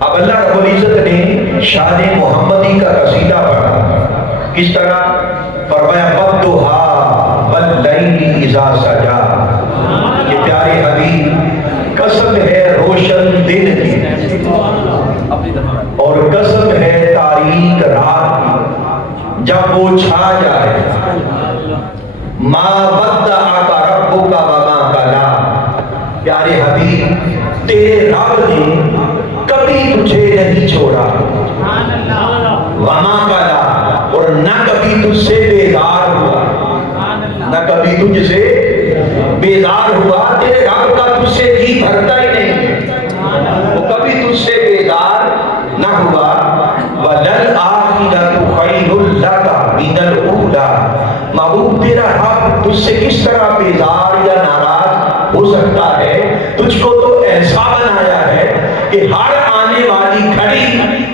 اب اللہ رب العزت نے شان محمدی کا قصیدہ پڑھا، کس طرح؟ فرمایا وَالضُّحَىٰ وَاللَّيْلِ إِذَا سَجَىٰ، کہ پیارے حبیب قسم ہے روشن دن کی اور قسم ہے تاریک رات کی جب وہ چھا جائے، مَا وَدَّعَكَ رَبُّكَ وَمَا قَلَىٰ، پیارے حبیب تیرے رب نے کبھی تجھے نہیں چھوڑا، وَمَا قَلَىٰ، اور نہ کبھی تجھ سے بیزار ہوا، نہ کبھی تجھ سے بیزار ہوا، تیرے رب کا تجھ سے جی بھرتا ہی نہیں، وہ کبھی تجھ سے بیزار نہ ہوا۔ وَلَلْآخِرَةُ خَيْرٌ لَكَ مِنَ الْأُولَىٰ، محبوب تیرا رب تجھ سے کس طرح بیزار یا ناراض ہو سکتا ہے؟ تجھ کو تو ایسا بنایا ہے کہ ہر آنے والی گھڑی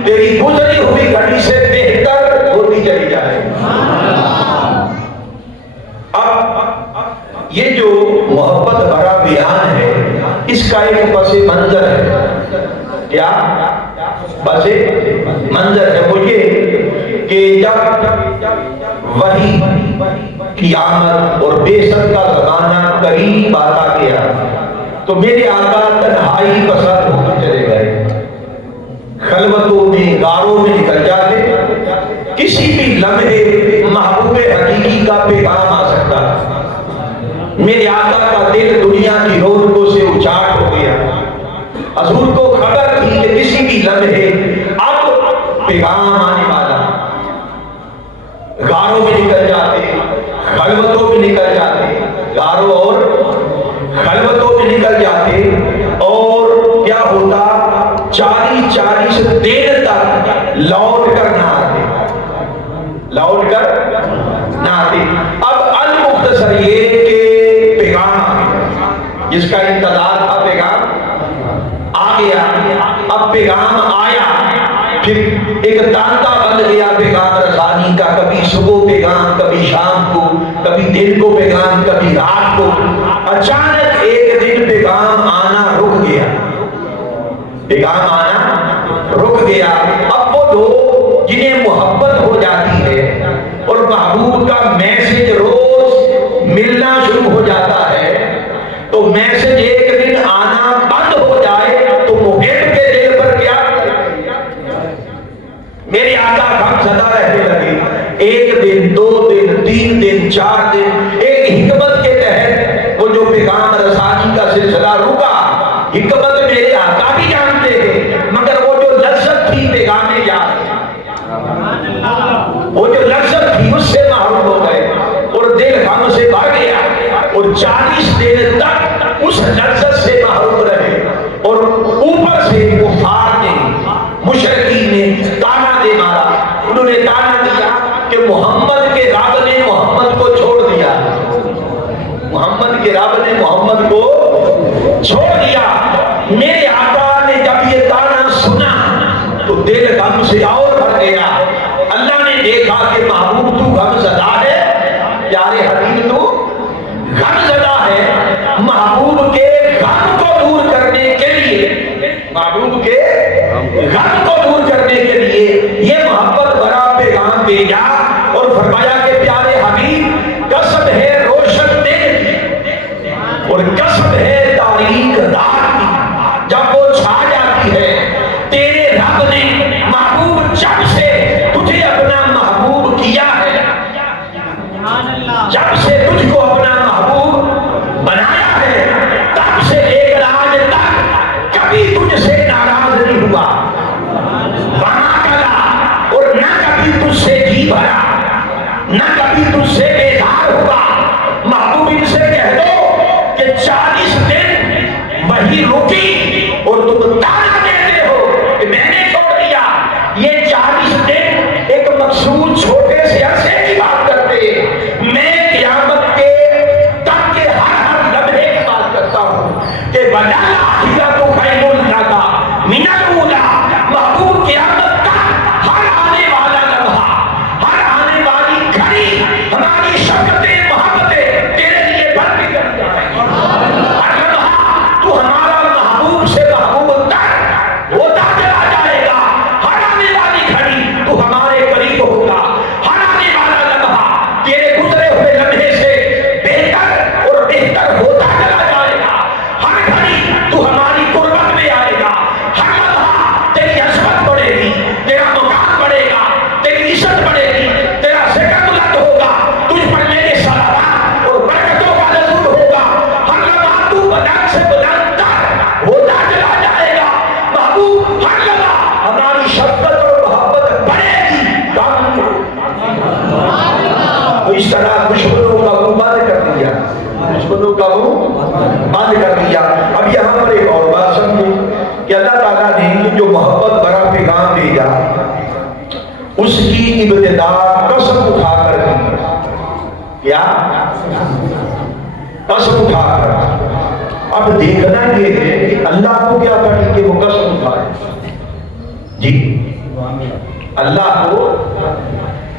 تیری گزری ہوئی گھڑی سے بہتر ہوتی چلی جائے۔ اب یہ جو محبت بھرا بیان ہے، اس کا ایک پس منظر ہے، کیا پس منظر ہے؟ وہ یہ کہ جب وہی قیامت اور بیست کا زمانہ قریب آتا گیا تو میرے آقا تنہائی پسند ہوتے چلے گئے، خلوتوں میں غاروں میں نکل جاتے، کسی بھی لمحے محبوب حقیقی کا پیغام آ سکتا۔ میرے آقا کا دل دنیا کی رونقوں سے اچاٹ ہو گیا، حضور کو خبر تھی کہ کسی بھی لمحے اب پیغام آنے والا، غاروں میں نکل جاتے، خلوتوں میں نکل جاتے، غاروں اور خلوتوں میں نکل جاتے، اور کیا ہوتا؟ 40 دن تک لوٹ کر نہ آتے، لوٹ کر نہ آتے۔ اب المختصر یہ کہ پیغام جس کا انتظار تھا پیغام آ گیا، اب پیغام آیا، پھر ایک تانتا بن گیا پیغام رسانی کا، کبھی صبح پیغام، کبھی شام کو، کبھی دن کو پیغام، کبھی رات کو۔ اچانک ایک دن پیغام آنا رک گیا، پیغام آنا رک گیا۔ اب وہ لوگ جنہیں محبت ہو جاتی ہے اور محبوب کا میسج روز ملنا شروع ہو جاتا ہے، تو میسج ایک دن آنا بند ہو جائے تو محب کے دل پر کیا؟ میرے آقا غم زدہ رہنے لگے، ایک دن، 2 دن، 3 دن، 4 دن، ایک حکمت کے تحت وہ جو پیغام رسانی کا سلسلہ رکا۔ حکمت میرے آقا بھی جانتے ہیں، مگر وہ جو لذت تھی پیغام یاد، وہ جو لذت تھی اس سے محروم ہو گئے اور دل غم سے بھر گیا، اور 40 دن تک اس لذت سے محروم رہے، اور اوپر سے کفار نے، مشرکین نے تانا دے مارا، انہوں نے تانا دیا کہ محمد کے رب نے محمد کو چھوڑ دیا، محمد کے رب نے محمد کو چھوڑ دیا۔ میرے آقا نے جب یہ تانا سنا تو دل غم سے اور بھر گیا۔ اللہ نے دیکھا کہ محبوب تو غم زدہ ہے، پیارے حبیب تو غم زدہ ہے، محبوب کے غم کو دور کرنے کے لیے، محبوب کے غم کو دور کرنے کے لیے یہ محبت بھرا پیغام بھیجا، اور فرمایا کہ پیارے حبیب قسم ہے روشن دن کی اور قسم ہے تاریک رات کی جب وہ چھا جاتی ہے، تیرے رب نے محبوب جب سے تجھے اپنا محبوب کیا ہے، جب سے تجھ کو اپنا محبوب بنایا ہے، تب سے لے کر آج تک کبھی تجھ سے ناراض نہیں ہوا، وہاں کلا، اور نہ کبھی تجھ سے جی بھرا، نہ کبھی تجھ سے بیزار ہوا۔ محبوب ان سے کہہ دو کہ 40 دن وہی رکی اور تم تانا دیتے ہو کہ میں نے چھوڑ دیا۔ یہ 40 دن ایک مقصود چھوٹے سے عرصے کی بات کرتے ہیں، میں قیامت کے تک کے ہر لمحے کی بات کرتا ہوں کہ وَلَلْآخِرَةُ خَيْرٌ لَكَ مِنَ الْأُولَىٰ، محبوب قیامت تک ہر آنے والا لمحہ، ہر آنے والی گھڑی ہماری شفقتیں، محبتیں تیرے لیے بڑھ بھی کر جائیں گی۔ ہر لمحہ تو ہمارا محبوب سے محبوب تک ہوتا چلا جائے دشمنوں کا منہ بند کر دیا، دشمنوں کا منہ بند کر دیا۔ اب یہاں پر ایک اور بات سمجھو کہ اللہ تعالیٰ نے جو محبت بھرا پیغام بھیجا اس کی ابتدا قسم اٹھا کر دی۔ کیا؟ قسم اٹھا کر۔ اب دیکھنا یہ ہے کہ اللہ کو کیا پڑی کہ وہ قسم اٹھائے؟ جی اللہ کو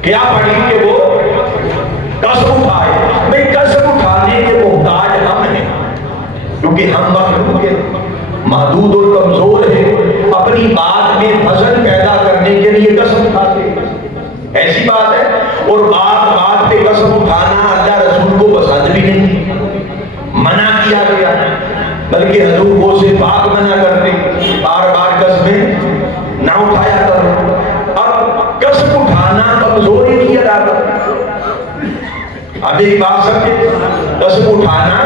کیا پڑی کہ وہ قسم اٹھائے؟ بھئی قسم اٹھانے کے محتاج ہم ہیں، کیونکہ ہم مخلوق ہیں، محدود اور کمزور ہیں، اپنی بات میں وزن پیدا کرنے کے لیے قسم اٹھاتے ہیں، ایسی بات ہے۔ اور بات بات پہ قسم اٹھانا اللہ رسول کو پسند بھی نہیں، منع کیا گیا، بلکہ حضور کو سے پاک منع کرتے بار بار قسمیں نہ اٹھایا کرو۔ اب قسم اٹھانا کمزوری کی علامت، اب ایک بات سمجھے، قسم اٹھانا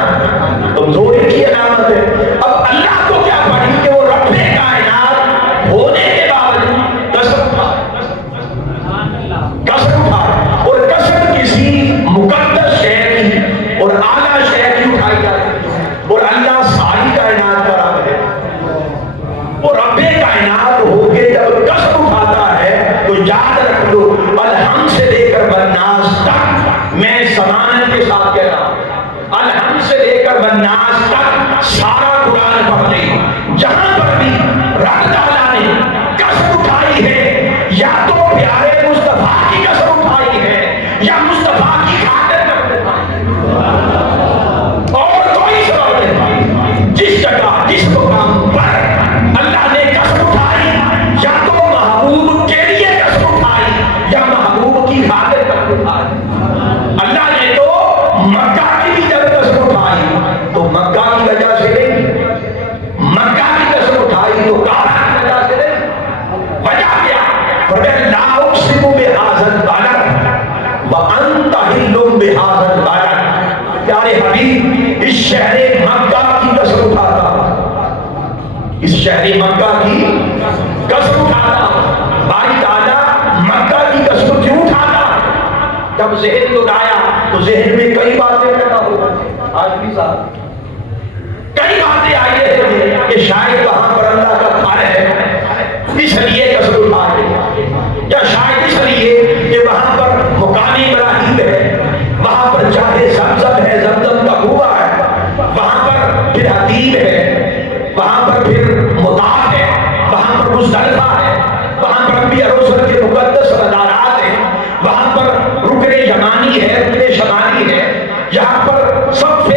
کمزوری کی علامت ہے۔ اب اللہ کو کیا پڑی کہ وہ رب کائنات ہونے کے باوجود قسم اٹھائے، قسم اٹھائے، اور قسم کسی مقدس شے کی اور اعلیٰ شے کی اٹھائی جاتی ہے، اور اللہ ساری کائنات کا رب ہے۔ وہ رب کائنات ہو کے جب قسم اٹھاتا ہے تو یاد رکھ لو الحمد سے لے کر بناس تک، میں سمانت کے ساتھ کہہ رہا ہوں، الحمد سے لے کر بناس تک سارا قرآن پڑھ لے، جہاں پر بھی رب تعالیٰ نے قسم اٹھائی ہے یا تو پیارے مصطفیٰ کی قسم اٹھائی ہے یا مصطفیٰ کی خاطر قسم اٹھائی ہے، اور کوئی سبب نہیں۔ جس جگہ جس مقام پر اللہ نے قسم اٹھائی یا تو محبوب کے لیے قسم اٹھائی یا محبوب کی خاطر قسم اٹھائی۔ اللہ نے تو مکہ کی بھی جب قسم اٹھائی تو مکہ کی وجہ سے نہیں، مکہ کی قسم اٹھائی تو کعبہ کی وجہ سے نہیں۔ وجہ کیا؟ فرمایا لا اقسم بہذا البلد وانت حل بہذا البلد۔ پیارے حبیب اس شہر مکہ کی قسم اٹھاتا، اس شہر مکہ کی قسم اٹھاتا، باری تعالیٰ مکہ کی قسم کیوں اٹھاتا؟ جب ذہن لگایا تو ذہن میں کئی باتیں پیدا ہو گئی، آج بھی صاحب کئی باتیں آئی ہیں کہ شاید وہاں پر اللہ کا گھر ہے اس لیے قسم اٹھا رہے، یا شاید اس لیے کہ وہاں پر مقام ابراہیم ہے، وہاں پر جاہ زمزم ہے، زمزم کا کنواں ہے، وہاں پر پھر حدیب ہے، وہاں پر پھر مطاف ہے، وہاں پر مزدلفہ ہے، وہاں پر انبیاء رسل کے مقدس مزارات ہیں، وہاں پر رکن یمانی ہے، رکن شمالی ہے، یہاں پر سقف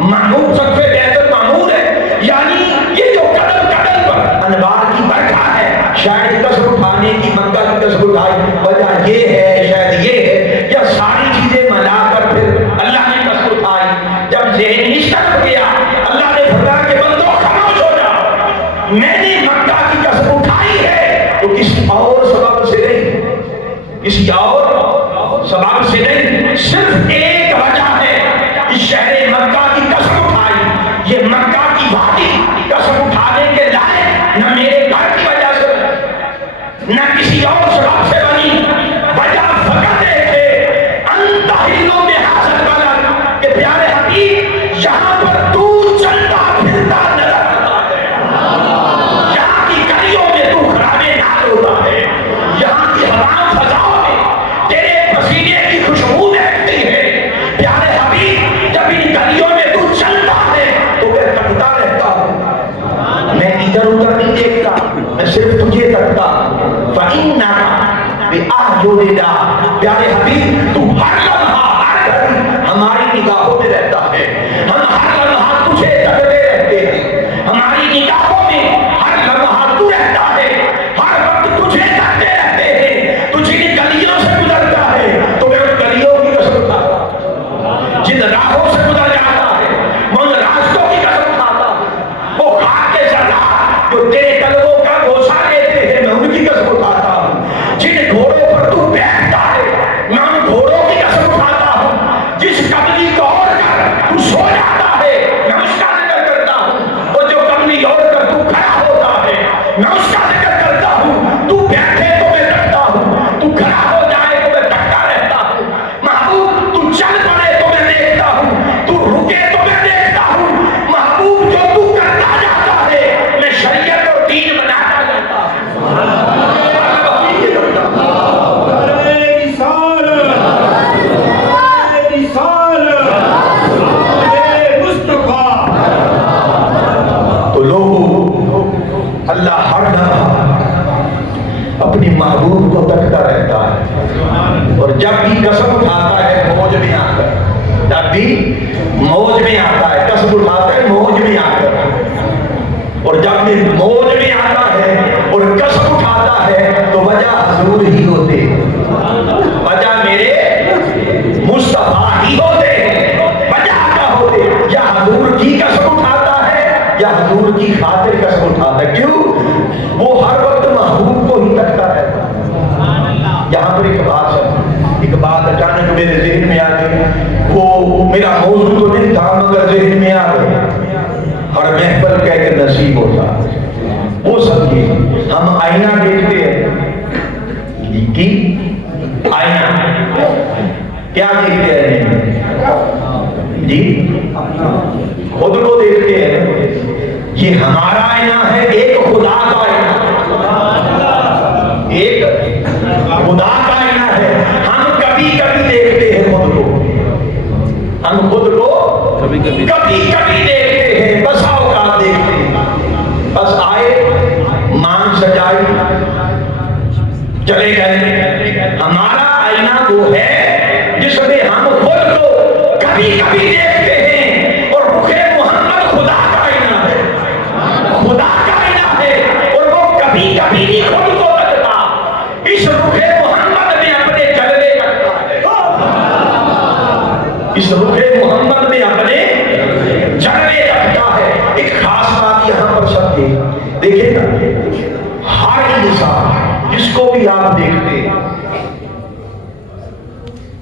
معمور، سقف بیت المعمور ہے، یعنی یہ جو قدم قدم پر انوار کی برکھا ہے، شاید قسم اٹھانے کی مکہ کی قسم اٹھائی وجہ یہ ہے، شاید یہ ہے، یا ساری چیزیں ملا کر پھر اللہ نے قسم اٹھائی۔ جب ذہن نشتر گیا اللہ نے فرمایا کہ بندو خاموش ہو جاؤ، میں نے مکہ کی قسم اٹھائی ہے تو کسی اور سبب سے نہیں، کسی اور سبب سے نہیں، صرف ایک وجہ ہے، اس شہر مکہ کی قسم اٹھائی، یہ مکہ کی وادی قسم اٹھانے کے لائق نہ میرے گھر کی وجہ سے نہ کسی اور سبب سے بنی، وجہ فقط ایک ہے، انت حل بہذا البلد، کہ پیارے حبیب یہاں پر تو چلتا پھرتا نظر آتا ہے، یہاں کی گلیوں میں تو خرابے نال ہوتا ہے، یہاں کی ہوا فضاؤں میں تیرے پسینے کی خوشبو دیکھتی ہے، پیارے حبیب جب ان گلیوں میں تو چلتا ہے تو میں تکتا رہتا ہوں، میں ادھر ادھر نہیں دیکھتا، میں صرف تجھے تکتا ہوں۔ فَإِنَّا بِأَعْيُنِنَا، پیارے حبیب تو ہر لمحہ ہر گھڑی ہماری نگاہوں میں رہتا ہے، ہم ہر لمحہ تجھے تکتے رہتے ہیں، ہماری نگاہوں میں ہر لمحہ تو رہتا ہے، ہر وقت تجھے تکتے رہتے ہیں، تجھے گلیوں سے گزرتا ہے تو میں ان گلیوں کی قسم اٹھاتا ہوں، جن راہوں سے گزر جاتا ہے میں ان راستوں کی قسم اٹھاتا ہوں، وہ خاک کے ذرات جو تیرے قدموں کا بوسہ لیتے ہیں میں ان کی قسم اٹھاتا ہوں، جن گھوڑوں پر تو بیٹھتا ہے میں ان گھوڑوں کی قسم اٹھاتا ہوں، جس کملی کو اوڑھ کر تو سو جاتا ہے میں اس کا ذکر کرتا ہوں، اور جو کملی اوڑھ کر تو کھڑا ہوتا ہے میں اس کا ذکر کرتا ہوں، تو بیٹھے تو میں تکتا ہوں، تو کھڑا ہو جائے تو میں تکتا رہتا ہوں، محبوب تو اپنی محبوب کو تکتا رہتا ہے، اور جب بھی قسم اٹھاتا ہے موج میں آ کر، جب بھی موج میں آتا ہے، قسم اٹھاتا ہے موج میں آ کر، اور جب بھی موج میں آتا ہے اور قسم اٹھاتا ہے تو وجہ حضور ہی ہوتے، وجہ میرے مصطفیٰ ہی ہوتے، وجہ کیا ہوتے؟ یا حضور کی قسم اٹھاتا ہے یا حضور کی خاطر قسم اٹھاتا ہے، کیوں؟ وہ ہر وقت محبوب کو ہی تکتا رہتا ہے۔ یہاں پر ایک بات اچانک میرے ذہن میں آ گئی، وہ میرا موضوع تو نہیں تھا مگر ذہن میں آ گئی۔ ہر محفل کا ایک نصیب ہوتا ہے، وہ سمجھیے ہم آئینہ دیکھتے ہیں کہ آئینہ کیا دیکھتے ہیں جی؟ خود کو دیکھتے ہیں، یہ ہمارا آئینہ ہے، ایک خدا کا آئینہ، ایک خدا کا آئینہ ہے۔ ہم کبھی کبھی دیکھتے ہیں خود کو، ہم خود کو کبھی کبھی دیکھتے ہیں، بس اوقات دیکھتے ہیں، بس آئے مان سجائی چلے گئے۔ ہمارا آئینہ وہ ہے جس میں ہم خود کو کبھی کبھی دیکھتے ہیں، اور رخ محمد خدا کا آئینہ ہے، خدا کا آئینہ ہے، اور وہ کبھی کبھی نہیں خود کو تکتا، اس رخ محمد میں اپنے جلوے رکھتا ہے، اس رخ محمد میں اپنے جلوے رکھتا ہے۔ ایک خاص بات یہاں پر سب دیکھیں نا، ہر انسان جس کو بھی آپ دیکھتے ہیں،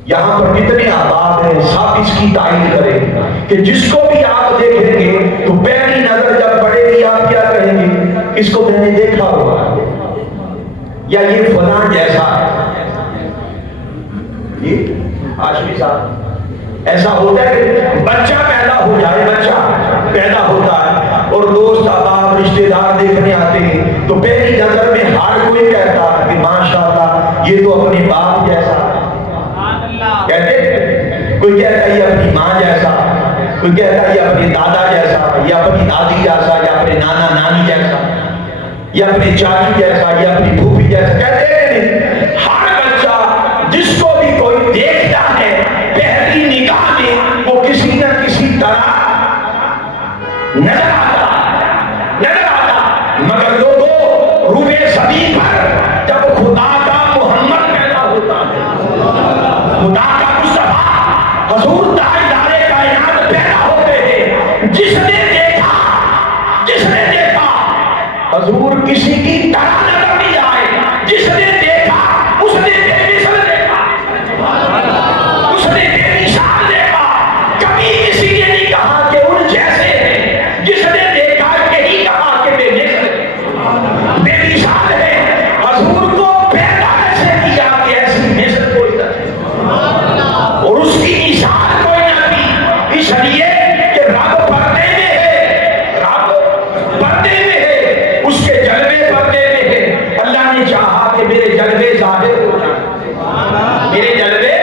یہاں پر کتنے احباب ہیں سب اس کی تعریف کریں کہ جس کو بھی آپ دیکھیں گے تو پہلی نظر جب پڑے گی آپ کیا کہیں گے؟ اس کو میں نے دیکھا ہوا یا یہ فلاں جیسا ہے۔ یہ آشمی صاحب ایسا ہوتا ہے کہ بچہ پیدا ہو جائے، بچہ پیدا ہوتا ہے اور دوست احباب رشتے دار دیکھنے آتے ہیں تو پہلی نظر میں ہر کوئی کہتا ہے کہ ماشاءاللہ یہ تو اپنے باپ جیسا ہے، کہتے کوئی کہتا ہے یہ اپنی ماں جیسا، کوئی کہتا ہے یہ اپنے دادا جیسا، یا اپنی دادی جیسا، یا اپنے نانا نانی جیسا، یا اپنی چاچی جیسا، یا اپنی پھوپھی جیسا، کہتے ہیں ہر بچہ جس کو بھی کوئی دیکھتا ہے پہلی نگاہ میں وہ کسی نہ کسی طرح نظر آتا، مگر لوگوں روئے زمین پر جب خدا کا محمد پیدا ہوتا ہے، خدا کا مصطفیٰ حضور تاجدار کائنات پیدا ہوتے ہیں، جس نے دیکھا حضور کسی کی طرح نظر نہیں آئے، جس نے دیکھا اس نے بے مثل دیکھا، اس نے بے مثال دیکھا، کبھی کسی نے نہیں کہا کہ ان جیسے ہیں، جس نے دیکھا یہی کہا کہ بے مثل بے مثال ہے۔ حضور کو پیدا ایسے کیا کہ ایسی مثل کوئی نہ تھی اور اس کی مثال کوئی نہ تھی، اس لیے کہ رب پردے میں ہے، رب پردے میں ہے، اس کے جلوے پردے میں ہے۔ اللہ نے چاہا کہ میرے جلوے ظاہر ہو جائیں، میرے جلوے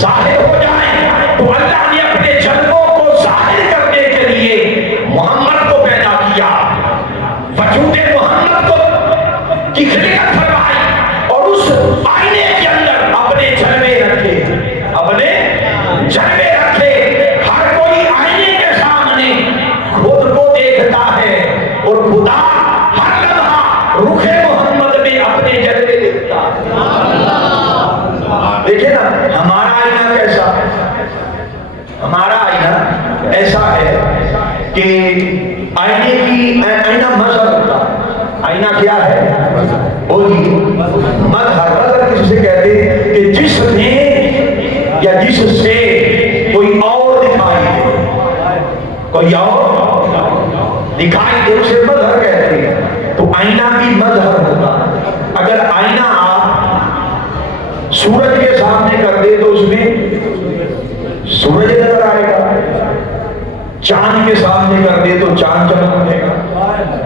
ظاہر ہو جائیں، تو اللہ نے اپنے جلووں کو ظاہر کرنے کے لیے محمد کو پیدا کیا، وجود محمد کو کی خلقت فرمائی، اور اس آئینے کے اندر اپنے جلوے رکھے، اپنے جلوے رکھے۔ ہر کوئی آئینے کے سامنے خود کو دیکھتا ہے اور خدا ہر لمحہ رخ محمد میں اپنے جلوے دیکھتا ہے۔ دیکھیں نا ہمارا آئینہ کیسا ہے؟ ہمارا آئینہ ایسا ہے کہ آئینہ مظہر ہوتا ہے۔ آئینہ کیا ہے؟ بولیے مظہر کس سے کہتے ہیں؟ کہ جس نے یا جس سے کوئی اور دکھائی دے، کوئی اور دکھائی دے اسے مظہر کہتے ہیں۔ تو آئینہ بھی مظہر ہوتا ہے۔ اگر آئینہ آپ سورج کے سامنے کر دے تو اس میں سورج نظر آئے گا، چاند کے سامنے کر دے تو چاند چمکے گا،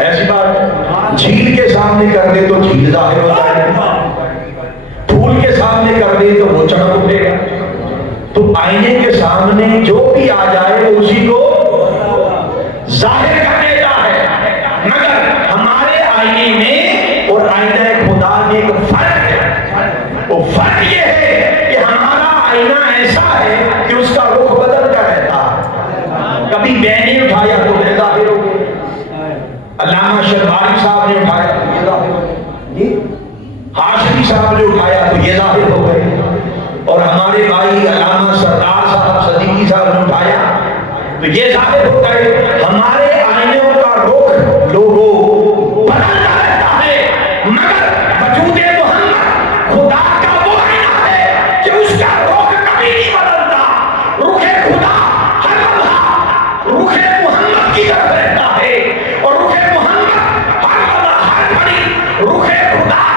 ایسی بات۔ جھیل کے سامنے کر دے تو جھیل ظاہر ہو جائے گا، پھول کے سامنے کر دے تو وہ چمک اٹھے گا۔ تو آئینے کے سامنے جو بھی آ جائے وہ اسی کو ظاہر کر دیتا ہے، مگر ہمارے آئینے میں اور آئینہ خدا میں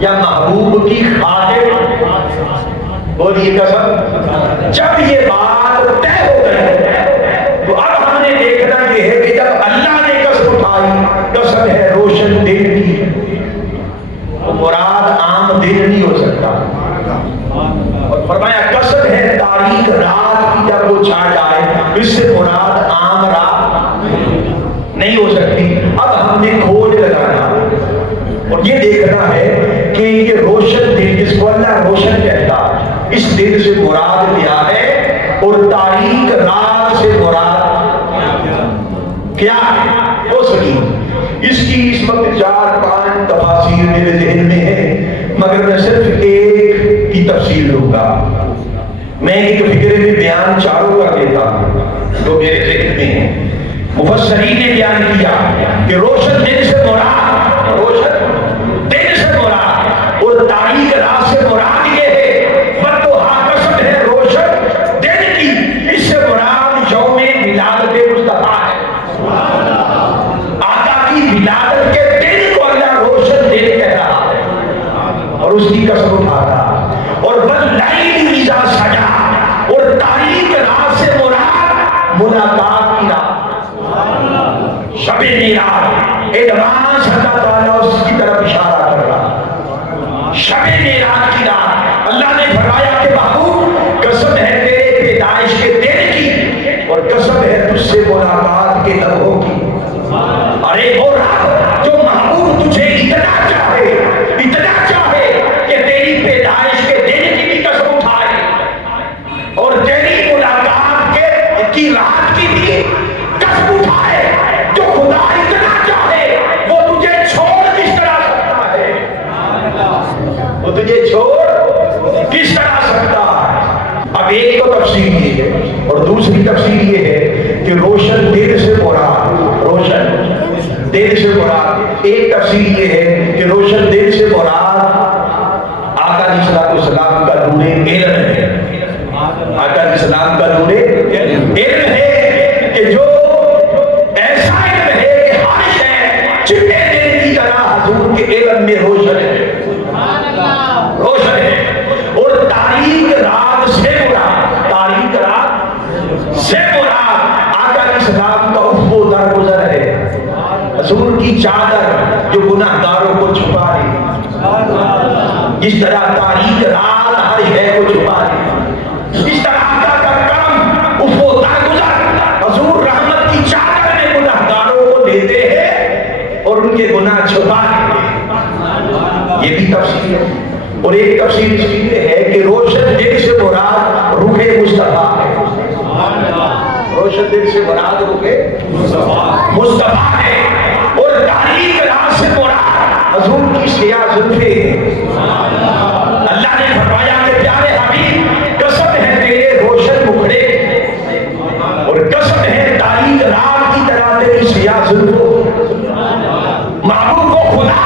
یا محبوب کی خاطر؟ بولیے قسم۔ جب یہ بات طے ہو گئی تو اب ہم نے دیکھنا یہ ہے کہ جب اللہ نے قسم اٹھائی، قسم ہے روشن دن کی، تو مراد عام دن نہیں ہو سکتا، اور فرمایا قسم ہے تاریک رات کی، جب وہ چھا جائے اس سے مراد عام رات نہیں ہو سکتی۔ اب ہم نے کھوج لگانا اور یہ دیکھنا ہے کہ یہ روشن دن جس کو اللہ روشن کہتا، اس دن سے مراد کیا ہے، اور تاریک رات سے مراد کیا ہے وہ سنی۔ اس کی اس وقت 4-5 تفاسیر میرے ذہن میں ہے، مگر میں صرف ایک کی تفسیر لوں گا۔ میں ایک فکرے میں بیان چاروں کا دیتا ہوں جو میرے ذہن میں ہے۔ مفسرین نے بیان کیا کہ روشن دن سے مراد، روشن دن سے مراد اور تاریک رات سے مراد یہ ہے، فتوحا قسم ہے روشن دن کی، اس سے مراد یوم ولادت مصطفیٰ ہے۔ آقا کی ولادت کے دن کو اللہ روشن دن کہہ رہا ہے اور اس کی قسم اٹھا رہا، اور واللیل اذا سجا، اور تاریک رات سے مراد ملاقات کی رات، شب معراج۔ ایڈوانس اللہ تعالیٰ اس کی طرف اشارہ کر رہا، شب معراج کی رات۔ اللہ نے فرمایا کہ محبوب قسم ہے تیرے پیدائش کے دن کی، اور قسم ہے تجھ سے ملاقات کے لمحوں کی۔ ارے وہ رات جو محبوب تجھے اتنا چاہے، اتنا چاہے کہ تیری پیدائش کے دن کی بھی قسم اٹھائے، اور تیری ملاقات کی رات کی بھی قسم اٹھائے، جو خدا اتنا چاہے وہ تجھے چھوڑ کس طرح سکتا ہے؟ وہ تجھے چھوڑ کس طرح سکتا ہے؟ اب ایک تو تفسیر یہ ہے، اور دوسری تفسیر یہ ہے کہ روشن دن سے مراد، روشن دن سے مراد، ایک تفسیر یہ ہے کہ روشن دن سے مراد آقا علیہ السلام کا نور علم ہے، آقا علیہ السلام کا نور علم ہے، کہ جو ایسا علم ہے کہ ہر شے چٹے دن کی طرح حضور کے علم میں روشن ہے، روشن ہے۔ اور تاریک رات سے مراد، تاریک رات سے مراد آقا علیہ السلام کا افق درگزر ہے، حضور کی چادر جو گناہ گاروں کو چھپا رہی، جس طرح تاریک رات ہر شے کو چھپا رہی، اس طرح آقا کا کرم افق درگزر حضور رحمت کی چادر میں گناہ گاروں کو دیتے ہیں اور ان کے گناہ چھپا دیتے ہیں۔ یہ بھی تفسیر ہے، اور ایک تفسیر اس کی ہے کہ روشن دن سے مراد روح مصطفیٰ ہے، روشن دن سے مراد روح مصطفیٰ ہے، اور تاریک رات سے مراد حضور کی سیاہ زلفیں۔ اللہ نے فرمایا کہ پیارے حبیب قسم ہے تیرے روشن مکھڑے، اور قسم ہے تاریک رات کی طرح تیری سیاہ زلفوں۔ محبوب کو خدا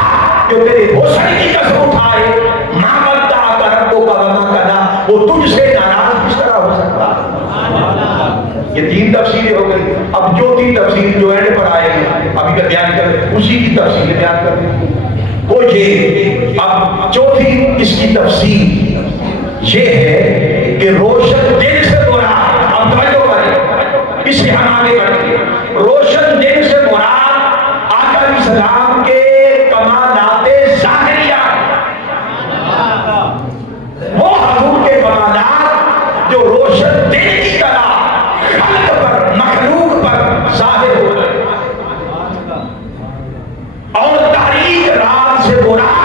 جو تیرے حسن کی قسم اٹھائے، ماں بندہ کرم کو کلمہ کنا، وہ تجھ سے ناراض کس طرح ہو سکتا؟ یہ 3 تفسیریں ہو گئی۔ اب جو 3 تفسیر جو اینڈ پر آئے گی ابھی کا بیان کر، اسی کی تفسیر بیان کر وہ یہ۔ اب چوتھی اس کی تفسیر یہ ہے کہ روشن دن سے مراد، اب توجہ کریں، اس سے ہم آگے بڑھیں گے۔ روشن دن سے مراد آقا علیہ السلام کے کمالات ظاہریہ، وہ حضور کے کمالات جو روشن دن کی طرح خلق پر، مخلوق پر ظاہر ہو گئے، اور تاریک رات سے مراد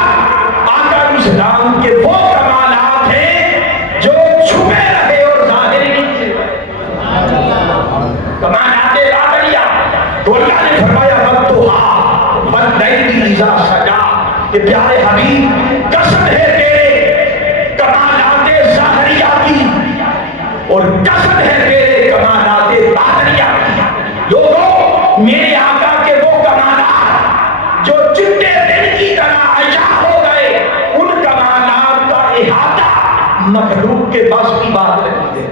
آقا علیہ السلام کے وہ کمالات ہیں جو چھپے رہے اور ظاہر نہیں کیے گئے، کمالات ظاہریہ۔ تو اللہ نے فرمایا فتوحا واللیل اذا سجا، کہ پیارے حبیب قسم ہے تیرے کمالات ظاہریہ کی، اور قسم ہے تیرے کمالات باطنیہ کی۔ لوگوں، میرے آقا کے وہ کمالات جو چٹے دن کی طرح عیاں ہو گئے، ان کمالات کا احاطہ مخلوق کے بس کی بات نہیں ہے۔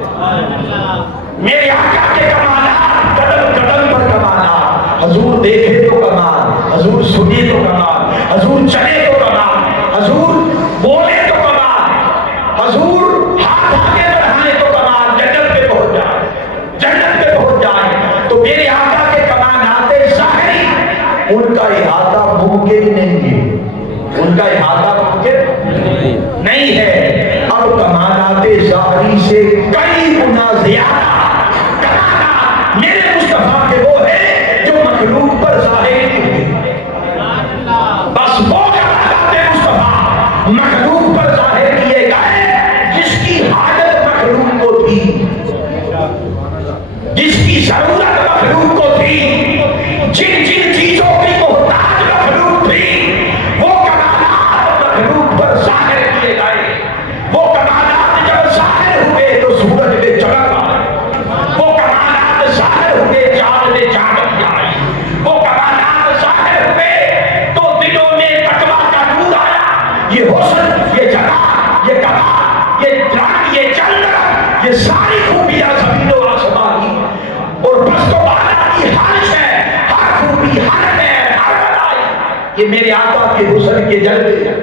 میرے آقا کے کمالات قدم قدم پر کمالات، حضور دیکھے تو کمال، حضور سنے تو کمال، حضور چلے تو کمال، حضور حضور ہاتھ آگے بڑھائیں تو کمال جنت پہ پہنچ جائے، جنت پہ پہنچ جائے۔ تو میرے آقا کے کمالات ظاہری ان کا احاطہ ممکن نہیں ہے، ان کا احاطہ ممکن نہیں ہے۔ اب کمالات ظاہری سے کئی گنا زیادہ کمالات میرے مصطفیٰ کے وہ ہیں جو مخلوق پر ظاہر نہیں ہوئے۔ بس وہ کمالات مصطفیٰ مخلوق پر ظاہر کیے گئے جس کی حاجت مخلوق کو تھی، جس کی ضرورت مخلوق کو تھی، جن جن چیزوں کی محتاج مخلوق تھی، وہ کمالات مخلوق پر ظاہر کیے گئے۔ وہ کمالات جب ظاہر ہوئے تو سورج میں چمک آئی، وہ کمالات ظاہر ہوئے چاند میں چمک آئی، وہ کمالات ظاہر ہوئے تو دلوں میں تقویٰ کا نور آیا۔ یہ حسن، یہ جلال، یہ کمال، یہ رنگ، یہ چندر، یہ ساری خوبیاں زمین و آسمان کی اور پست و بالا کی ہر شے، ہر خوبی، ہر خیر، ہر بلائی، یہ میرے آقا کے حسن کے جلوے ہیں،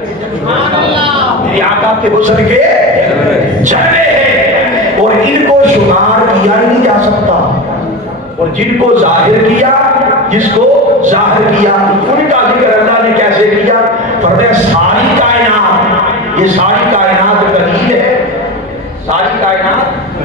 میرے آقا کے حسن کے جلوے ہیں، اور ان کو شمار کیا ہی نہیں جا سکتا۔ اور جن کو ظاہر کیا، جس کو ظاہر کیا، ان کا ذکر اللہ نے کیسے کیا؟ فرمایا ساری کائنات، یہ ساری کائنات قلیل ہے، ساری کائنات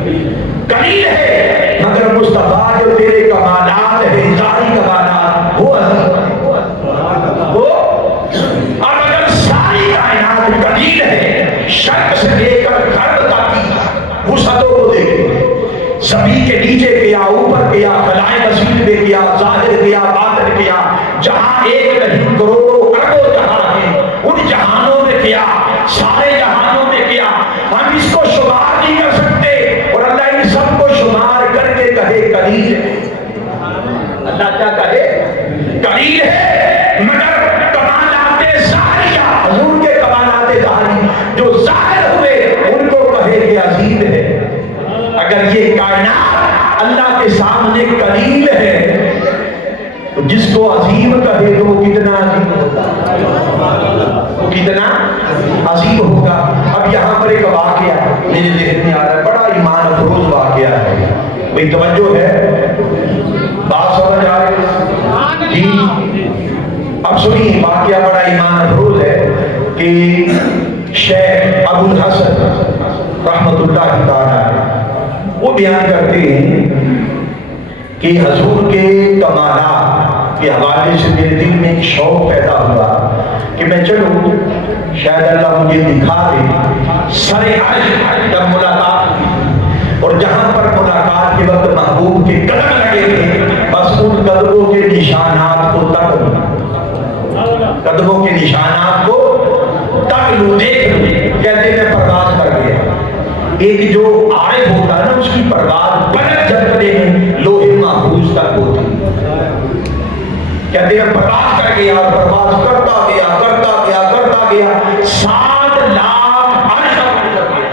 قلیل ہے، مگر مصطفیٰ جو تیرے کمالات ہیں، ظاہری کمالات، وہ عظیم ہے، وہ۔ اور اگر ساری کائنات قلیل ہے، شرق سے لے کر غرب تک کی وسعتوں کو دیکھیں، زمین کے نیچے کیا، اوپر کیا، خلائے وسیع میں کیا، ظاہر کیا، باطن کیا، جہاں ایک نہیں کروڑوں اربوں جہاں ہیں، ان جہانوں میں کیا، سارے جہانوں میں کیا، ہم اس کو شمار نہیں کر سکتے، اور اللہ ان سب کو شمار کر کے کہے قلیل ہے۔ اللہ کیا کہے؟ قلیل ہے، مگر کمالات ظاہریہ، حضور کے کمالات ظاہری جو ظاہر ہوئے ان کو کہے کہ عظیم ہے۔ اگر یہ کائنات اللہ کے سامنے قلیل ہے تو جس کو عظیم کہے تو وہ کتنا عظیم ہوگا، وہ کتنا عظیم ہوگا۔ اب یہاں پر ایک واقعہ میرے ذہن میں آ رہا ہے، بڑا ایمان افروز واقعہ ہے، کوئی توجہ ہے؟ بات سمجھ آ رہی ہے؟ جی اب سنیے، واقعہ بڑا ایمان افروز ہے کہ شیخ ابو الحسن رحمت اللہ تعالی وہ بیان کرتے ہیں کہ حضور کے کمالات کے حوالے سے میرے دل میں ایک شوق پیدا ہوا کہ میں چلوں، شاید اللہ مجھے دکھا دے سر عرش جب ملاقات ہوئی، اور جہاں پر ملاقات کے وقت محبوب کے قدم لگے تھے، بس ان قدموں کے نشانات کو تک لوں، قدموں کے نشانات کو تک لوں، دیکھ لوں، کہتے میں پرواز کر گیا۔ ایک جو عارف ہوتا ہے نا، اس کی پرواز پلک جھپکنے میں لوح محفوظ تک ہوتی، کہتے ہیں پرواز کر گیا، اور پرواز کرتا گیا، کرتا گیا، کرتا گیا، 7 لاکھ عرش کر گیا۔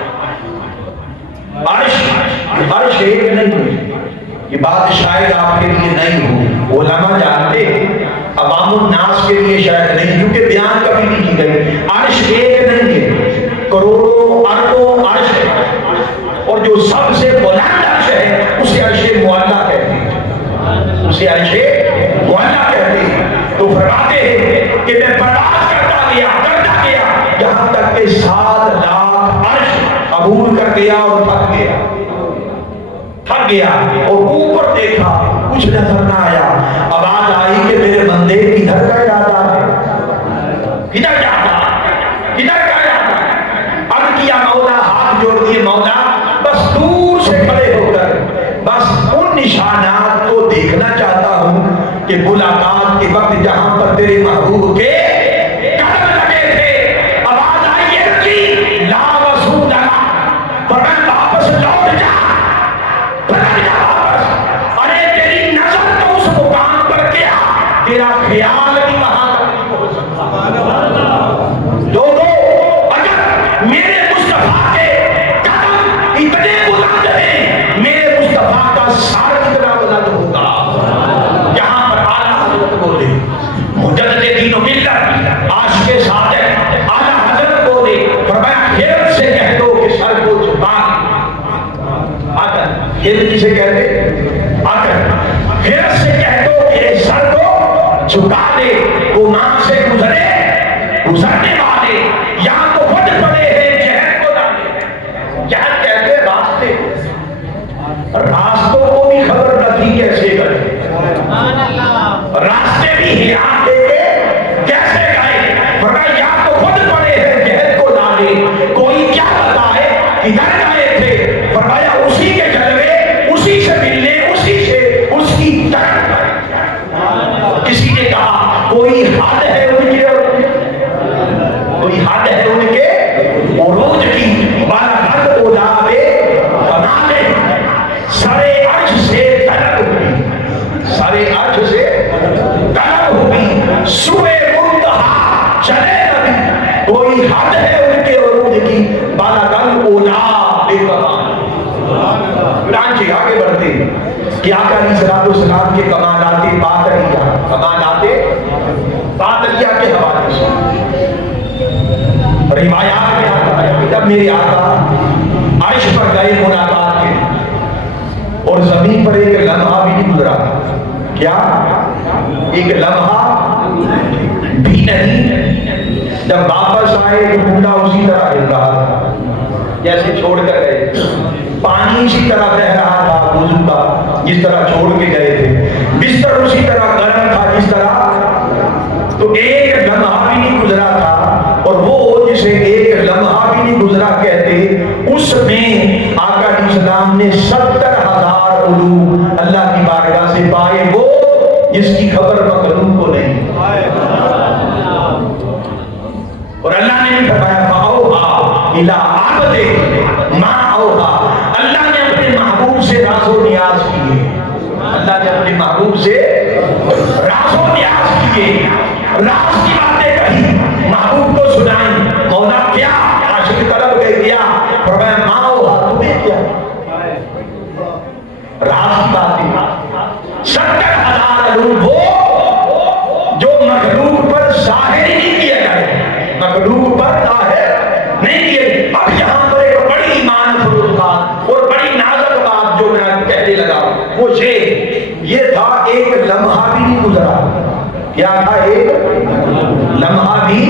عرش ایک نہیں ہوئی، یہ بات شاید آپ کے لیے نہیں ہو، علماء جانتے ہیں، عوام الناس کے لیے شاید نہیں، کیونکہ بیان کبھی نہیں کی گئی۔ عرش ایک نہیں ہے، کروڑوں اربوں عرش ہے، اور جو سب سے بلند عرش ہے اسے عرش معلیٰ کہتے ہیں، اسے عرش معلیٰ کہتے ہیں۔ تو فرماتے ہیں کہ میں پرواز کرتا گیا، یہاں تک کہ 7 لاکھ عرش عبور کر گیا اور تھک گیا، اور اوپر دیکھا کچھ نظر نہ آیا۔ آواز آئی کہ میرے بندے کدھر کا ارادہ ہے، کدھر جاتا ہے، کدھر کا ارادہ ہے؟ عرض کیا مولا، ہاتھ جوڑ دیے مولا، بس دور سے کھڑے ہو کر بس ان نشانات کو دیکھنا چاہتا ہوں کہ ملاقات کے وقت جہاں پر تیرے محبوب کے قدم لگے تھے، آواز آئی ہے لا وصول لنا، پڑھن واپس لوٹ جا، پلٹ جا واپس، ارے تیری نظر تو اس مقام پر کیا، تیرا خیال بھی وہاں تک نہیں پہنچ سکتا۔ لوگوں، اگر میرے مصطفیٰ کے قدم اتنے بلند ہیں، میرے مصطفیٰ کا سر اتنا بلند ہوگا۔ یہاں پر اعلیٰ حضرت بولے، مجدد دین و ملت، عاشق صادق اعلیٰ حضرت بولے، فرمایا حیرت سے کہہ دو کہ غیرت سے کہہ دو کہ اس سر کو جھکا دے، وہ ماں سے گزرنے والے یا تو خود پڑے ہیں جہل کو ڈالے۔ جہل کہتے ہیں راستے، راستوں کو بھی خبر نہ تھی کیسے گئے، راستے بھی ہلا دے کے کیسے گئے۔ فرمایا یا تو خود پڑے ہیں جہل کو ڈالے، کوئی کیا بتائے کدھر گئے تھے۔ فرمایا اسی کے جلوے، اسی سے ملنے، اسی سے اس کی طرف گئے۔ کسی نے کہا کوئی حد ہے ان کے، کوئی حد ہے ان کے عروج کی، بالغ اولاد بنانے، سرے عرش سے طلب ہوئی، سرے عرش سے طلب ہوئی، سوئے منتہا چلے نبی، کوئی حد ہے ان کے عروج کی، بالغ اولاد بنانے۔ چنانچہ آگے بڑھتے کہ آقا علیہ الصلوۃ والسلام کے کمالات باطنیہ، کمالات باطنیہ کے حوالے سے روایات میں آتا ہے کہ جب میرے آقا عرش پر گئے ملاقات کے، اور زمین پر ایک لمحہ بھی نہیں گزرا، کیا ایک لمحہ بھی نہیں، جب واپس آئے تو کنڈا اسی طرح ہل رہا تھا جیسے چھوڑ کر گئے، پانی اسی طرح بہ رہا تھا وضو کا جس طرح چھوڑ کے گئے تھے، بستر اسی طرح گرم تھا جس طرح، تو ایک لمحہ بھی نہیں گزرا تھا۔ اور وہ جسے ایک لمحہ بھی نہیں گزرا کہتے، اس میں آقا علیہ السلام نے 70,000 علوم اللہ کی بارگاہ سے پائے، وہ جس کی خبر مخلوق کو نہیں۔ اور اللہ نے بھی فرمایا فَأَوْحَىٰ إِلَىٰ عَبْدِهِ مَا أَوْحَىٰ، اللہ نے اپنے محبوب سے راز و نیاز کیے، اللہ نے اپنے محبوب سے راز و نیاز کیے، راز کی باتیں کہی، محبوب کو سنائی۔ مولا کیا عاشق طلب گئے، کیا فرمایا مَا أَوْحَىٰ، تمہیں کیا راز کی باتیں، 70,000 علوم وہ جو مخلوق پر ظاہر نہیں کیے گئے، مخلوق پر ظاہر نہیں کیے۔ اب یہاں پر ایک بڑی ایمان فروز بات اور بڑی نازک بات جو میں کہنے لگا وہ یہ تھا، ایک لمحہ بھی نہیں گزرا، کیا تھا ایک لمحہ بھی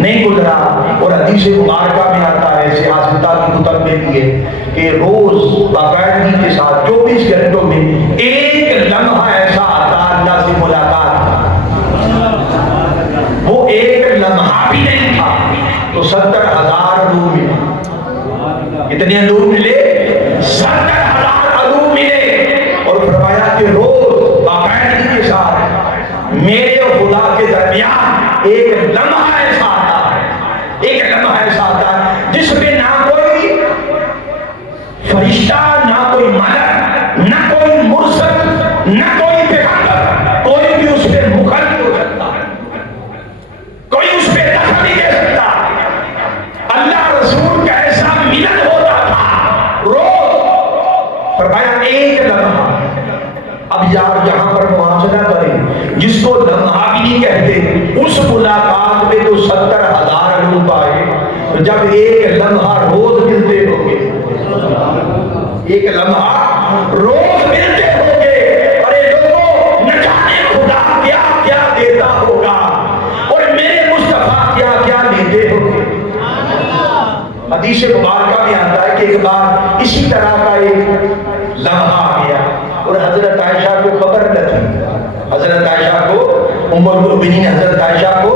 نہیں گزرا۔ اور حدیث مبارکہ میں آتا ہے، سیاستہ کی کتب میں بھی ہے کہ روز باقاعدگی کے ساتھ 24 گھنٹوں میں ایک لمحہ ایسا آتا اللہ سے ملاقات کا، وہ ایک لمحہ بھی نہیں تھا۔ تو 70,000 لوگ ملے، کتنے لوگ ملے؟ 70,000 علوم ملے۔ اور فرمایا کہ روز باقاعدگی کے ساتھ میرے اور خدا کے درمیان ایک لمحہ ایسا آتا ہے، ایک لمحہ ایسا آتا ہے جس میں نہ کوئی فرشتہ، نہ کوئی ملک، نہ کوئی مرسل، نہ کوئی پیغمبر، کوئی بھی اس پہ مخالف ہو سکتا ہے، کوئی اس پہ دخل نہیں دے سکتا۔ اللہ رسول کا ایسا ملن ہوتا تھا روز، فرمایا ایک لمحہ۔ اب یار یہاں پر معاشرہ کریں، جس کو لمحہ بھی نہیں کہتے، اس ملاقات میں تو 70,000 لوگ آئے، جب ایک لمحہ روز ملتے ہوں گے، ایک لمحہ روز ملتے ہوں گے، ارے لوگوں نہ جانے خدا کیا کیا دیتا ہوگا اور میرے مصطفیٰ کیا کیا لیتے ہوں گے۔ حدیث مبارکہ میں آتا ہے کہ ایک بار اسی طرح کا ایک لمحہ آ گیا اور حضرت عائشہ کو خبر نہ تھی، حضرت عائشہ کو، ام المؤمنین حضرت عائشہ کو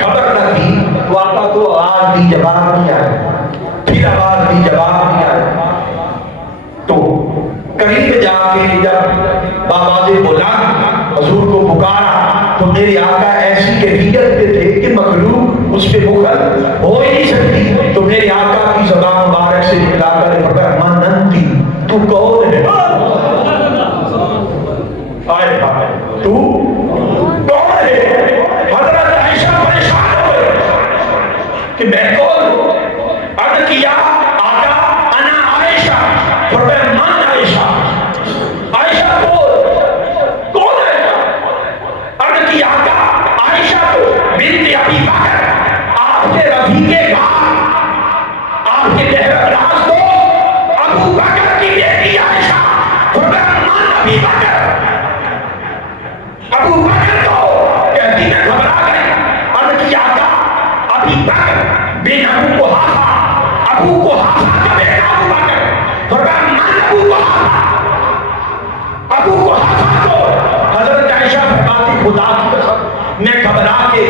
خبر نہ تھی، تو آقا کو آواز دی جواب نہیں آیا، پھر آواز دی جواب نہیں آیا، تو قریب جا کے جب بابا سے بولا، حضور کو پکارا، تو میرے آقا ایسی کیفیت پہ تھے کہ مخلوق اس پہ مخل ہو ہی نہیں سکتی، تو میرے آقا کی زبان مبارک سے نکلا کر فرمایا من انتی، تو کون ہے؟ آئے بھائی تو کون ہے؟ حضرت عائشہ پریشان ہو گئے کہ میں کون؟ عرض کیا آقا انا عائشہ، فرمایا من عائشہ، عائشہ کون ہے؟ عرض کیا آقا عائشہ کو بنت ابی بکر، آپ کے رفیق بعد، آپ کے راز دو ابو بکر کی بیٹی عائشہ، فرمایا من ابی بکر، ابو قحافہ کا بیٹا ابو بکر، فرمایا من ابو قحافہ، ابو قحافہ کو حضرت عائشہ فرماتی خدا کی قسم میں گھبرا کے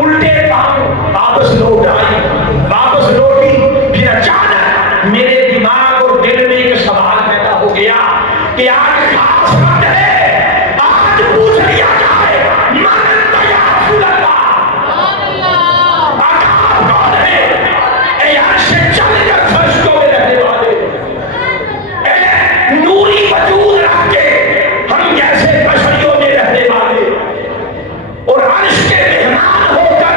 الٹے پاؤں واپس لوٹ آئی، واپس لوٹی، پھر اچانک میرے دماغ اور دل میں ایک سوال پیدا ہو گیا کہ آج خاص وقت ہے، آج پوچھ لیا جائے من انت یا رسول اللہ، آقا کون ہے؟ اے عرش چل کر فرشتوں میں رہنے والے، اے نوری وجود رکھ کے ہم جیسے بشریوں میں رہنے والے، اور عرش کے مہمان ہو کر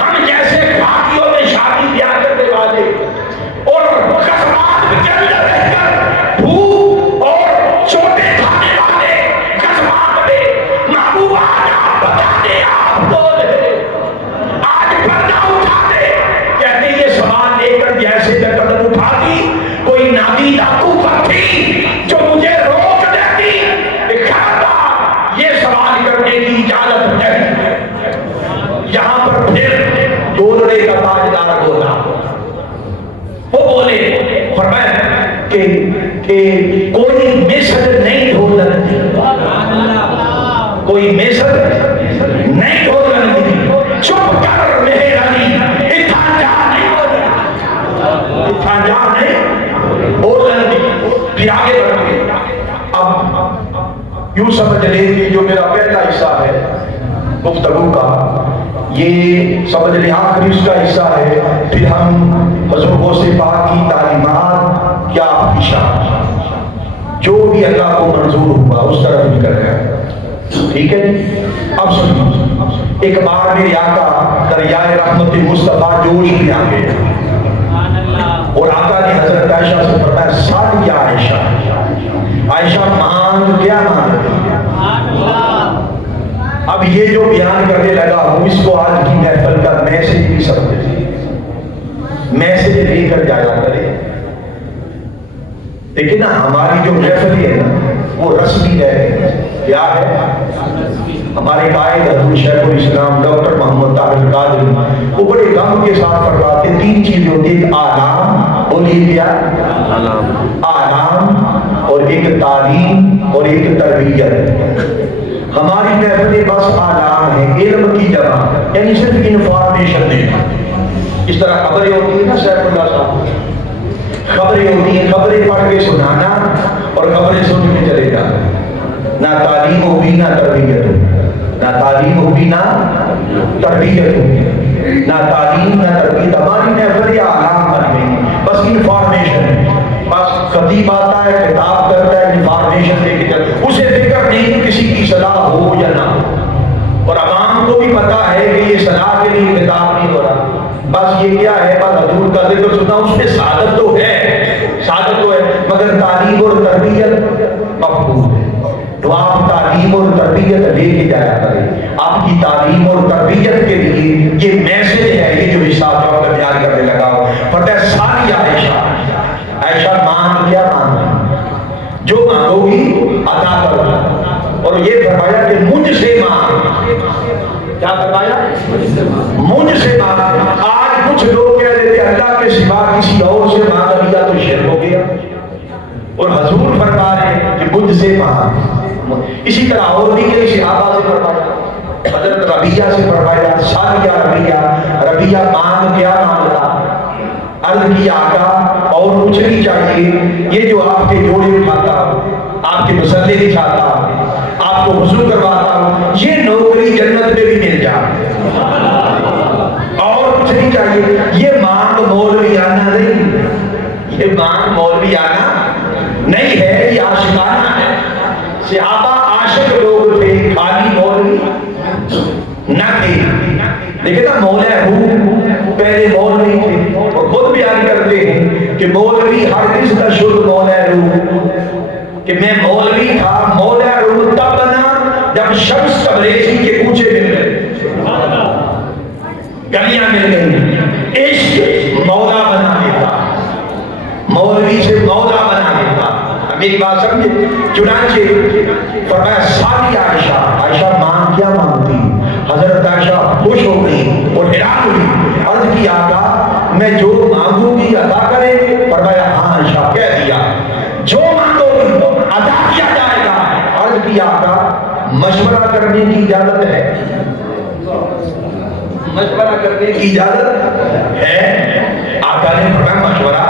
ہم جیسے بھاگیوں میں شادی بیاہ کرنے والے، اور قصبات کے اندر رہ کر بھوک اور چوٹیں کھانے والے قصبات میں، محبوبہ آپ بتا دیں آپ کون ہیں؟ آج پردہ اٹھا دے، کہتے یہ سوال لے کر جیسے میں قدم اٹھاتی کوئی نادیدہ قوت تھی جو مجھے روک دیتی کہ خبردار یہ سوال کرنے کی اجازت نہیں ہے۔ یہاں پر پھر بولنے کا تاجدار بولا، وہ بولے فرمایا کہ کوئی مصر نہیں ڈھولن دی، کوئی مصر نہیں ڈھولن دی، چپ کر میرے علی اتھا جا نہیں اتھا جا نہیں بولن دی۔ پھر آگے بڑھ گئے، اب یوں سمجھ لیں کہ جو میرا پہلا حصہ ہے گفتگو کا، یہ سمجھ لیں آخری اس کا حصہ ہے، پھر ہم حضور غوث پاک کی تعلیمات کیا آپ کی شان، جو بھی اللہ کو منظور ہوا اس طرف نکل گیا، ٹھیک ہے۔ اب سنیے، ایک بار میرے آقا دریائے رحمت مصطفیٰ جوش میں آ گئے، اور آقا نے حضرت عائشہ سے فرمایا سال یا عائشہ، عائشہ مانگ کیا مانگتی؟ اب یہ جو بیان کرنے لگا ہوں اس کو آج کی محفل کا میسج بھی سمجھے، میسج لے کر جایا کرے، لیکن ہماری جو محفل ہے وہ رسمی ہے، کیا ہے؟ ہمارے قائد حضور شیخ الاسلام ڈاکٹر محمد طاہر قادری وہ بڑے غم کے ساتھ فرماتے تین چیزیں ہوتی ہیں، آلام، بولیے کیا؟ آلام، اور ایک تعلیم اور ایک تربیت۔ ہماری محفلیں بس آلام ہے، علم کی جمع، یعنی صرف انفارمیشن دینا۔ اس طرح خبریں ہوتی ہیں نا سیف اللہ صاحب، خبریں ہوتی ہیں، خبریں پڑھ کے سنانا اور خبریں سن کے چلے جانا، نہ تعلیم ہوگی نہ تربیت ہوگی، نہ تعلیم ہوگی نہ تربیت ہوگی، نہ تعلیم نہ تربیت۔ ہماری محفلیں آلام بن گئی، بس انفارمیشن، بس خطیب آتا ہے خطاب کرتا ہے انفارمیشن دے کے چلتا، اسے فکر نہیں کسی کی صلاح ہو یا نہ ہو، اور عوام کو بھی پتا ہے کہ یہ صلاح کے لیے خطاب نہیں ہو رہا، بس یہ کیا ہے، بس حضور کا ذکر سننا، اس میں سعادت تو ہے، سعادت تو ہے، مگر تعلیم اور تربیت مقبول ہے۔ تو آپ تعلیم اور تربیت لے کے جایا کریں، آپ کی تعلیم اور تربیت کے لیے یہ میسج ہے، یہ جو حصہ جو میں بیان کرنے لگا ہوں۔ فرمایا ساری عائشہ، عائشہ مانگ کیا مانگی؟ جو مانگو گی عطا کروں، اور یہ فرمایا کہ مجھ سے مانگ، کیا فرمایا؟ مجھ سے مانگ۔ آج کچھ لوگ کہہ دیتے اللہ کے سوا کسی اور سے مانگ لیا تو شرک ہو گیا، اور حضور فرما رہے ہیں کہ مجھ سے مانگ۔ اسی طرح اور بھی کئی صحابہ سے فرمایا، حضرت ربیعہ سے فرمایا سالیہ ربیعہ، ربیعہ مانگ کیا مانگتا؟ عرض کی آقا اور کچھ نہیں چاہیے، یہ جو آپ کے جوڑے اٹھاتا ہوں، آپ کے مسلے بچھاتا ہوں، آپ کو وضو کرواتا ہوں، یہ نوکری جنت میں بھی مل جائے، اور کچھ نہیں چاہیے۔ یہ مانگ مولویانہ نہیں، یہ مانگ مولویانہ نہیں ہے، یہ عاشقانہ ہے۔ صحابہ عاشق لوگ تھے، خالی مولوی نہ تھے، لیکن مولا ہوں پہلے مولوی تھے، اور خود بیان کرتے ہیں کہ مولوی ہرگز نہ شد مولا روح، کہ میں مولوی تھا، مولا روح تب بنا جب شمس تبریزی کے کوچے مل گئے، گلیاں مل گئی، عشق مولا بنا دیتا، مولوی سے مولا بنا دیتا۔ میری بات سمجھے؟ چنانچہ فرمایا ساری عائشہ، عائشہ مانگ کیا مانگتی؟ حضرت عائشہ خوش ہو گئی اور حیران ہوئی، عرض کی آقا میں جو مانگوں گی عطا کریں گے؟ فرمایا ہاں شاہ کہہ دیا جو مانگو گی عطا کیا جائے گا۔ عرض کیا آقا مشورہ کرنے کی اجازت ہے؟ مشورہ کرنے کی اجازت ہے؟ آقا نے فرمایا مشورہ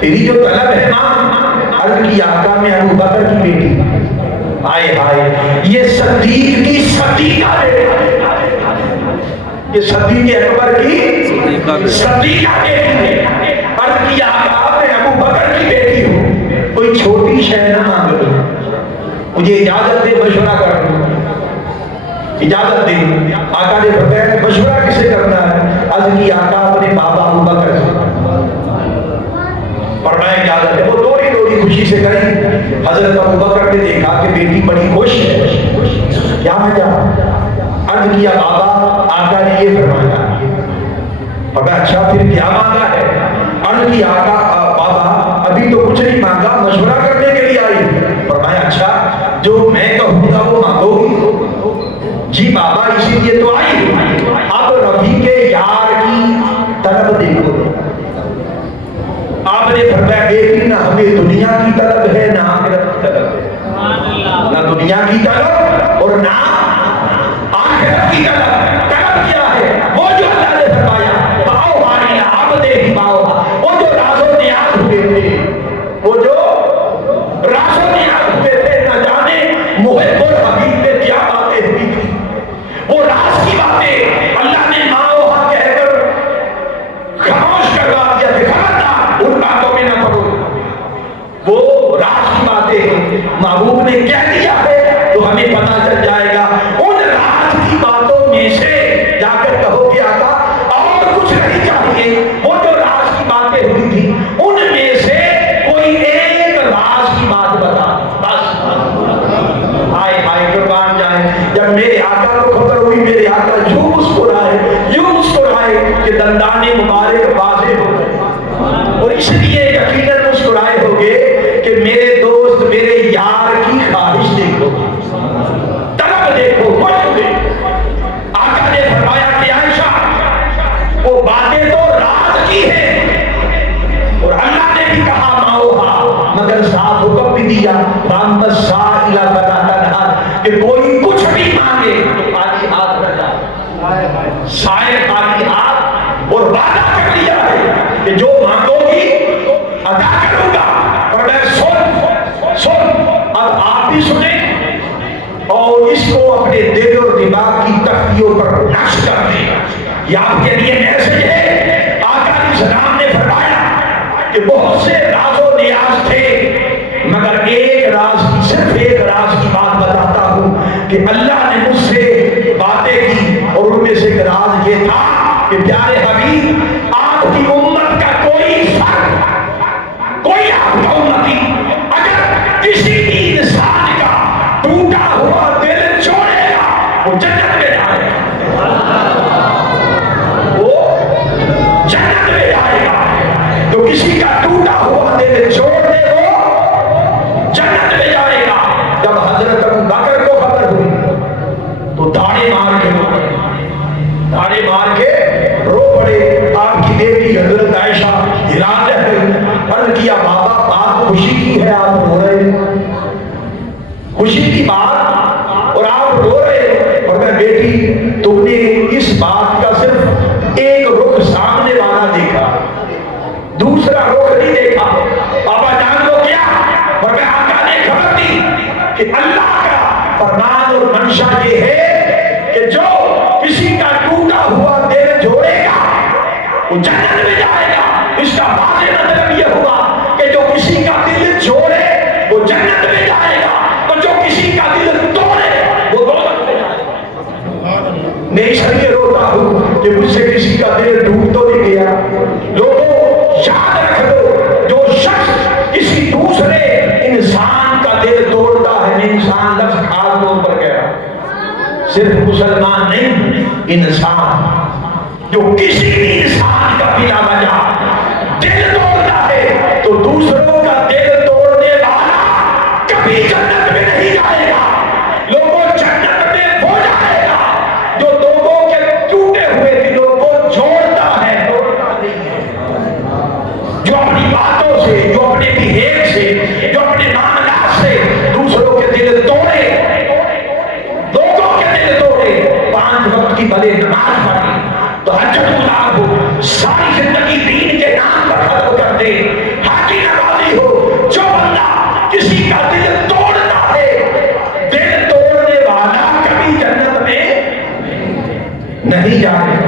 تیری جو طلب ہے ماں۔ عرض کی آقا میں ابو بکر کی بیٹی، آئے ہائے یہ صدیق کی صدیقہ ہے، یہ صدیق اکبر کی صدیقہ ہے۔ عرض کی آقا میں ابو بکر کی بیٹی ہوں، کوئی چھوٹی شے نہ مانگ لو، مجھے اجازت دے مشورہ کر دوں، اجازت دے۔ آقا نے فرمایا مشورہ کسے کرنا ہے؟ عرض کی آقا اپنے بابا ابو بکر سے۔ فرمایا اجازت ہے۔ وہ دوڑی دوڑی خوشی سے گئی، حضرت ابو بکر نے دیکھا کہ بیٹی بڑی خوش ہے، کیا وجہ؟ عرض کیا بابا آقا نے یہ فرمایا۔ فرمایا اچھا پھر کیا مانگا ہے؟ عرض کی آقا بابا ابھی تو کچھ نہیں مانگا، مشورہ کرنے کے لیے آئی۔ فرمایا اچھا جو میں کہوں گا وہ مانگو گی؟ جی بابا اسی لیے تو آئی۔ اب رفیق یار کی طلب دیکھو، آپ نے فرمایا بیٹی نہ ہمیں دنیا کی طلب ہے نہ آخرت کی طلب ہے، نہ دنیا کی طلب اور نہ آخرت کی طلب۔ طلب کیا ہے؟ وہ جو اللہ نے فرمایا باؤ ہماری عبد ہی باؤ، وہ جو راز و نیاز ہوئے تھے، وہ جو راز و نیاز ہوئے تھے، نہ جانے محب الحبیب میں کیا باتیں ہوئی تھی، وہ راز کی باتیں اللہ نے ماؤ ہاں کہہ کر خاموش کروا دیا تھے، خبردار ان باتوں میں نہ پڑو، وہ راز کی باتیں محبوب نے کہہ دیا ہے تو ہمیں پتہ چل جائے گا۔ ان راز کی باتوں میں سے جا کر کہو کہ آقا اور کچھ نہیں چاہیے، وہ جو راز کی باتیں ہوئی تھی ان میں سے کوئی ایک راز کی بات بتا بس۔ ہائے ہائے قربان جائے، جب میرے آقا کو خبر ہوئی میرے آقا یوں مسکرائے کہ دندان مبارک واضح ہو گئے، اور اس لیے یقیناً مسکرائے ہوگے کہ میرے دوست میرے یار کی خواہش دیکھو، طلب دیکھو، خوش ہوئے۔ آقا نے فرمایا کہ عائشہ وہ باتیں تو راز کی ہیں، اور اللہ نے بھی کہا ماؤہا، مگر صاف حکم بھی دیا فَأَمَّا السَّائِلَ فَلَا تَنْهَرْ کہ کوئی کچھ بھی مانگے تو خالی ہاتھ نہ جائے، سائے خالی ہاتھ، اور وعدہ کر لیا ہے کہ جو مانگو گی عطا کروں گا۔ اور میں سن اب آپ بھی سنیں اور اس کو اپنے دل اور دماغ کی تختیوں پر نقش کر دیں، یہ آپ کے لیے میسج ہے۔ آقا علیہ السلام نے فرمایا کہ بہت سے راز و نیاز تھے، مگر ایک راز کی صرف ایک راز کی بات بتاتا ہوں کہ اللہ نے مجھ سے باتیں کی، اور ان میں سے ایک راز یہ تھا کہ پیارے حبیب آپ کی امت کا کوئی فرد، کوئی آپ کا امتی اگر کسی بھی انسان کا ٹوٹا ہوا دل چھوڑے گا وہ جنت میں جائے گا، وہ جنت میں جائے گا۔ تو کسی کا ٹوٹا ہوا دل چھوڑ دے وہ جنت میں جائے گا۔ جب حضرت ابو بکر کو خبر ہوئی تو دھاڑے مار کے رو پڑے، دھاڑے مار کے رو پڑے۔ آپ کی بیٹی حضرت عائشہ حیران رہ گئی، عرض کیا بابا بات خوشی کی ہے آپ رو رہے، خوشی کی بات اور آپ رو رہے؟ اور میں بیٹی تم نے اس بات کا صرف ایک رخ سامنے والا دیکھا، دوسرا رخ نہیں دیکھا۔ بابا جان لو کیا؟ اور میں آقا نے خبر دی کہ اللہ کا فرمان اور منشا یہ ہے کہ جو کسی کا ٹوٹا ہوا دل جوڑے گا وہ جنت میں جائے گا۔ اس کا واضح مطلب یہ ہوا کہ جو کسی کا دل جوڑے وہ جنت میں جائے گا، اور جو کسی کا دل توڑے وہ دوزخ میں جائے گا۔ میں اس لیے روتا ہوں کہ مجھ سے کسی کا دل ٹوٹ تو نہیں گیا۔ لوگوں یاد رکھ لو، جو شخص کسی دوسرے انسان کا دل توڑتا ہے، انسان لفظ خاص طور پر کہہ رہا، صرف مسلمان نہیں، انسان جو کسی بھی انسان کا بلا وجہ دل توڑتا ہے تو دوسروں کا دل توڑنے والا کبھی جنت میں نہیں جائے گا۔ لوگوں جنت میں وہ جائے گا جو لوگوں کے ٹوٹے ہوئے دلوں کو جوڑتا ہے، توڑتا نہیں جو اپنی باتوں سے، جو اپنے بہیو سے، جو اپنے معاملات سے دوسروں کے دل توڑے، لوگوں کے دل توڑے، 5 وقت کی بھلے نماز پڑھی، تہجد گزار ہو، ساری زندگی دین کے نام پر ختم کر دے، حاجی نمازی ہو، جو بندہ کسی کا دل توڑتا ہے، دل توڑنے والا کبھی جنت میں نہیں جائے گا۔